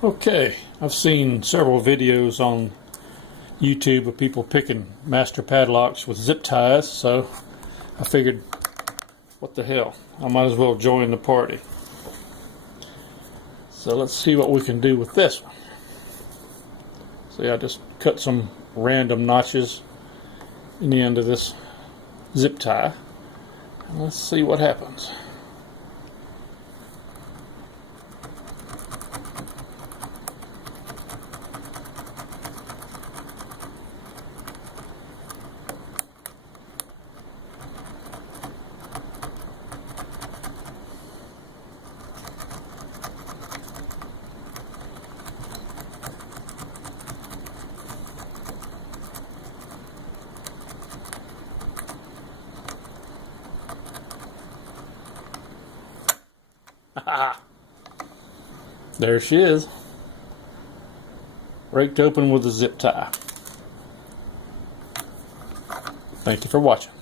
Okay, I've seen several videos on YouTube of people picking master padlocks with zip ties, so I figured, what the hell, I might as well join the party. So let's see what we can do with this one. See, I just cut some random notches in the end of this zip tie, and let's see what happens. There she is, raked open with a zip tie. Thank you for watching.